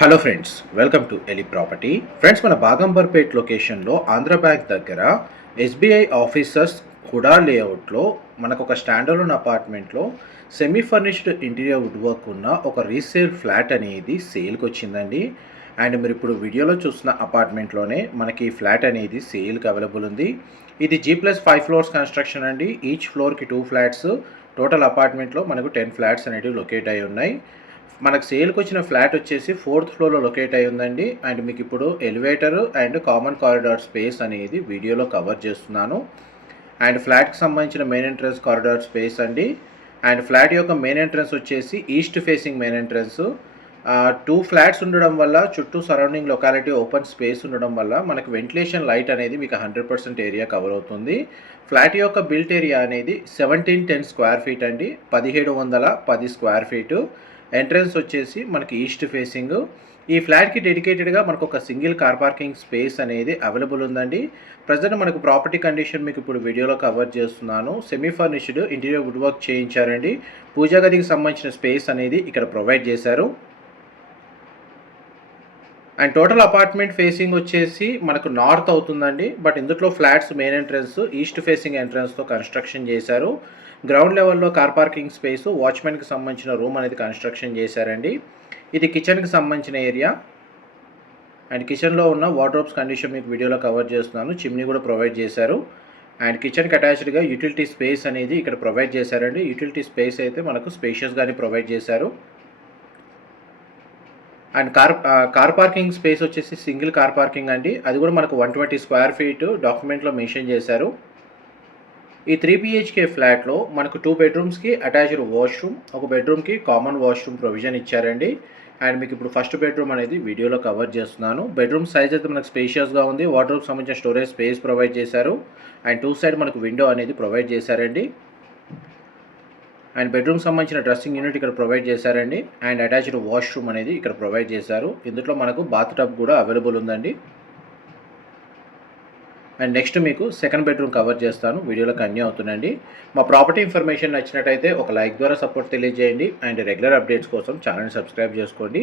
Hello friends welcome to Eli property friends మన బాగంబర్పేట్ లొకేషన్లో Andhra bank దగ్గర ఎస్బీఐ ఆఫీసర్స్ హుడా లేఅవుట్లో మనకు ఒక స్టాండర్లోన్ అపార్ట్మెంట్లో semi furnished interior wood work ఉన్న ఒక రీసేల్ ఫ్లాట్ అనేది సేల్కి వచ్చిందండి అండ్ మీరు ఇప్పుడు వీడియోలో చూసిన అపార్ట్మెంట్లోనే మనకి ఈ ఫ్లాట్ అనేది సేల్కి అవైలబుల్ ఉంది. ఇది G plus five floors construction అండి. ఈచ్ ఫ్లోర్కి టూ ఫ్లాట్స్. టోటల్ అపార్ట్మెంట్లో మనకు టెన్ ఫ్లాట్స్ అనేవి లొకేట్ అయి ఉన్నాయి. మనకు సేల్కి వచ్చిన ఫ్లాట్ వచ్చేసి ఫోర్త్ ఫ్లోర్లో లొకేట్ అయి ఉందండి. అండ్ మీకు ఇప్పుడు elevator and common corridor space అనేది వీడియోలో కవర్ చేస్తున్నాను. అండ్ ఫ్లాట్కి సంబంధించిన మెయిన్ ఎంట్రన్స్ కారిడార్ స్పేస్ అండి. అండ్ ఫ్లాట్ యొక్క మెయిన్ ఎంట్రన్స్ వచ్చేసి east facing main entrance. Two flats ఉండడం వల్ల చుట్టూ సరౌండింగ్ లొకాలిటీ ఓపెన్ స్పేస్ ఉండడం వల్ల మనకు వెంటిలేషన్ లైట్ అనేది మీకు హండ్రెడ్ పర్సెంట్ ఏరియా కవర్ అవుతుంది. ఫ్లాట్ యొక్క బిల్ట్ ఏరియా అనేది సెవెంటీన్ టెన్ స్క్వేర్ ఫీట్ అండి. పదిహేడు వందల పది స్క్వేర్ ఫీటు. ఎంట్రన్స్ వచ్చేసి మనకి ఈస్ట్ ఫేసింగ్. ఈ ఫ్లాట్కి డెడికేటెడ్గా మనకు ఒక సింగిల్ కార్ పార్కింగ్ స్పేస్ అనేది అవైలబుల్ ఉందండి. ప్రజెంట్ మనకు ప్రాపర్టీ కండిషన్ మీకు ఇప్పుడు వీడియోలో కవర్ చేస్తున్నాను. Semi furnished interior wood work చేయించారండి. పూజా గదికి సంబంధించిన స్పేస్ అనేది ఇక్కడ ప్రొవైడ్ చేశారు. అండ్ టోటల్ అపార్ట్మెంట్ ఫేసింగ్ వచ్చేసి మనకు నార్త్ అవుతుందండి. బట్ ఇందులో flats main entrance east facing ఎంట్రన్స్తో construction చేశారు. గ్రౌండ్ లెవెల్లో కార్ పార్కింగ్ స్పేస్ వాచ్మెన్కి సంబంధించిన రూమ్ అనేది కన్స్ట్రక్షన్ చేశారండి. ఇది కిచెన్కి సంబంధించిన ఏరియా అండ్ కిచెన్లో ఉన్న వార్డ్రోబ్స్ కండిషన్ మీకు వీడియోలో కవర్ చేస్తున్నాను. చిమ్నీ కూడా ప్రొవైడ్ చేశారు. అండ్ కిచెన్కి అటాచ్డ్గా యూటిలిటీ స్పేస్ అనేది ఇక్కడ ప్రొవైడ్ చేశారండి. యూటిలిటీ స్పేస్ అయితే మనకు స్పేషియస్గానే ప్రొవైడ్ చేశారు. And car car parking space వచ్చేసి సింగిల్ కార్ పార్కింగ్ అండి. అది కూడా మనకు వన్ ట్వంటీ స్క్వేర్ ఫీట్ డాక్యుమెంట్లో మెన్షన్ చేశారు. ఈ త్రీ బిహెచ్కే ఫ్లాట్లో మనకు టూ బెడ్రూమ్స్కి అటాచ్డ్ వాష్రూమ్ ఒక బెడ్రూమ్కి కామన్ వాష్రూమ్ ప్రొవిజన్ ఇచ్చారండి. అండ్ మీకు ఇప్పుడు ఫస్ట్ బెడ్రూమ్ అనేది వీడియోలో కవర్ చేస్తున్నాను. బెడ్రూమ్ సైజ్ అయితే మనకు స్పేషియస్గా ఉంది. వాటర్ సంబంధించిన స్టోరేజ్ స్పేస్ ప్రొవైడ్ చేశారు. అండ్ టూ సైడ్ మనకు విండో అనేది ప్రొవైడ్ చేశారండి. అండ్ బెడ్రూమ్ సంబంధించిన డ్రెస్సింగ్ యూనిట్ ఇక్కడ ప్రొవైడ్ చేశారండి. అండ్ అటాచ్డ్ వాష్రూమ్ అనేది ఇక్కడ ప్రొవైడ్ చేశారు. ఇందులో మనకు బాత్ టబ్ కూడా అవైలబుల్ ఉందండి. అండ్ నెక్స్ట్ మీకు సెకండ్ బెడ్రూమ్ కవర్ చేస్తాను. వీడియోలో కన్యూ అవుతుందండి. మా ప్రాపర్టీ ఇన్ఫర్మేషన్ నచ్చినట్టయితే ఒక లైక్ ద్వారా సపోర్ట్ తెలియజేయండి. అండ్ రెగ్యులర్ అప్డేట్స్ కోసం ఛానల్ని సబ్స్క్రైబ్ చేసుకోండి.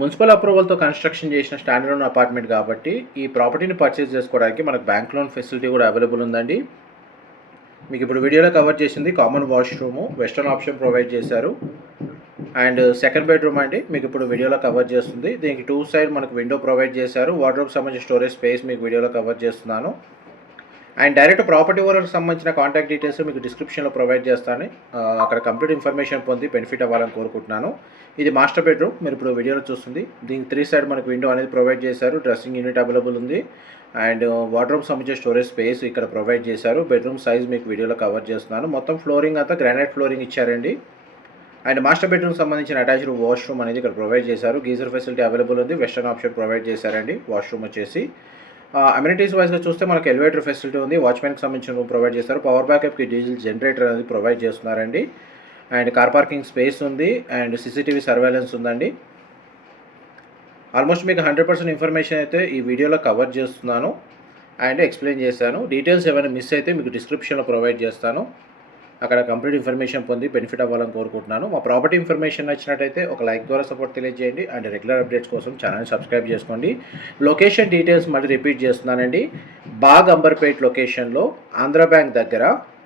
మున్సిపల్ అప్రూవల్తో కన్స్ట్రక్షన్ చేసిన స్టాండర్డ్ లోన్ అపార్ట్మెంట్ కాబట్టి ఈ ప్రాపర్టీని పర్చేస్ చేసుకోవడానికి మనకు బ్యాంక్ లోన్ ఫెసిలిటీ కూడా అవైలబుల్ ఉందండి. మీకు ఇప్పుడు వీడియోలో కవర్ చేసింది common washroom western option provide చేశారు. అండ్ సెకండ్ బెడ్రూమ్ అండి మీకు ఇప్పుడు వీడియోలో కవర్ చేస్తుంది. దీనికి టూ సైడ్ మనకు విండో ప్రొవైడ్ చేశారు. వార్డ్రోబ్ సంబంధించిన స్టోరేజ్ స్పేస్ మీకు వీడియోలో కవర్ చేస్తున్నాను. అండ్ డైరెక్ట్ ప్రాపర్టీ ఓనర్కి సంబంధించిన కాంటాక్ట్ డీటెయిల్స్ మీకు డిస్క్రిప్షన్లో ప్రొవైడ్ చేస్తాను. అక్కడ కంప్లీట్ ఇన్ఫర్మేషన్ పొంది బెనిఫిట్ అవ్వాలని కోరుకుంటున్నాను. ఇది మాస్టర్ బెడ్రూమ్ మీరు ఇప్పుడు వీడియోలో చూస్తుంది. దీనికి త్రీ సైడ్ మనకు విండో అనేది ప్రొవైడ్ చేశారు. డ్రెస్సింగ్ యూనిట్ అవైలబుల్ ఉంది. అండ్ వార్డ్రోబ్ సంబంధించిన స్టోరేజ్ స్పేస్ ఇక్కడ ప్రొవైడ్ చేశారు. బెడ్రూమ్ సైజ్ మీకు వీడియోలో కవర్ చేస్తున్నాను. మొత్తం ఫ్లోరింగ్ అంతా గ్రానైట్ ఫ్లోరింగ్ ఇచ్చారండి. అండ్ మాస్టర్ బెడ్రూమ్ సంబంధించిన అటాచ్డ్ వాష్రూమ్ అనేది ఇక్కడ ప్రొవైడ్ చేశారు. గీజర్ ఫెసిలిటీ అవైలబుల్ ఉంది. వెస్టర్న్ ఆప్షన్ ప్రొవైడ్ చేశారండి వాష్రూమ్ వచ్చేసి. అమ్యూనిటీస్ వైజ్గా చూస్తే మనకు ఎలివేటర్ ఫెసిలిటీ ఉంది. వాచ్మెన్కి సంబంధించిన రూమ్ ప్రొవైడ్ చేస్తారు పవర్ బ్యాకప్కి డీజిల్ జనరేటర్ అనేది ప్రొవైడ్ చేస్తున్నారండి. అండ్ కార్ పార్కింగ్ స్పేస్ ఉంది. అండ్ సీసీటీవీ సర్వేలెన్స్ ఉందండి. ఆల్మోస్ట్ మీకు హండ్రెడ్ పర్సెంట్ ఇన్ఫర్మేషన్ అయితే ఈ వీడియోలో కవర్ చేస్తున్నాను. అండ్ ఎక్స్ప్లెయిన్ చేశాను. డీటెయిల్స్ ఏమైనా మిస్ అయితే మీకు డిస్క్రిప్షన్లో ప్రొవైడ్ చేస్తాను. అక్కడ కంప్లీట్ ఇన్ఫర్మేషన్ పొంది బెనిఫిట్ అవ్వాలని కోరుకుంటున్నాను. మా ప్రాపర్టీ ఇన్ఫర్మేషన్ నచ్చినట్టయితే ఒక లైక్ ద్వారా సపోర్ట్ తెలియజేయండి. అండ్ రెగ్యులర్ అప్డేట్స్ కోసం ఛానల్ సబ్స్క్రైబ్ చేసుకోండి. లొకేషన్ డీటెయిల్స్ మళ్ళీ రిపీట్ చేస్తున్నానండి. బాగ్ అంబర్పేట్ లొకేషన్లో ఆంధ్ర బ్యాంక్ దగ్గర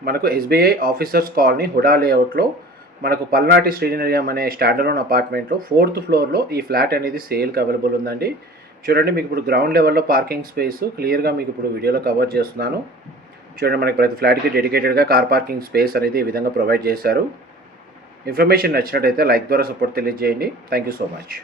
మనకు ఎస్బీఐ ఆఫీసర్స్ కాలనీ హుడా లేఅవుట్లో మనకు పల్నాటి శ్రీనిలయం అనే స్టాండర్లోన్ అపార్ట్మెంట్లో ఫోర్త్ ఫ్లోర్లో ఈ ఫ్లాట్ అనేది సేల్కి అవైలబుల్ ఉందండి. చూడండి మీకు ఇప్పుడు గ్రౌండ్ లెవెల్లో పార్కింగ్ స్పేస్ క్లియర్గా మీకు ఇప్పుడు వీడియోలో కవర్ చేస్తున్నాను. చూడండి మనకి ప్రతి ఫ్లాట్కి డెడికేటెడ్గా కార్ పార్కింగ్ స్పేస్ అనేది ఈ విధంగా ప్రొవైడ్ చేశారు. ఇన్ఫర్మేషన్ నచ్చినట్టయితే లైక్ ద్వారా సపోర్ట్ తెలియజేయండి. Thank you so much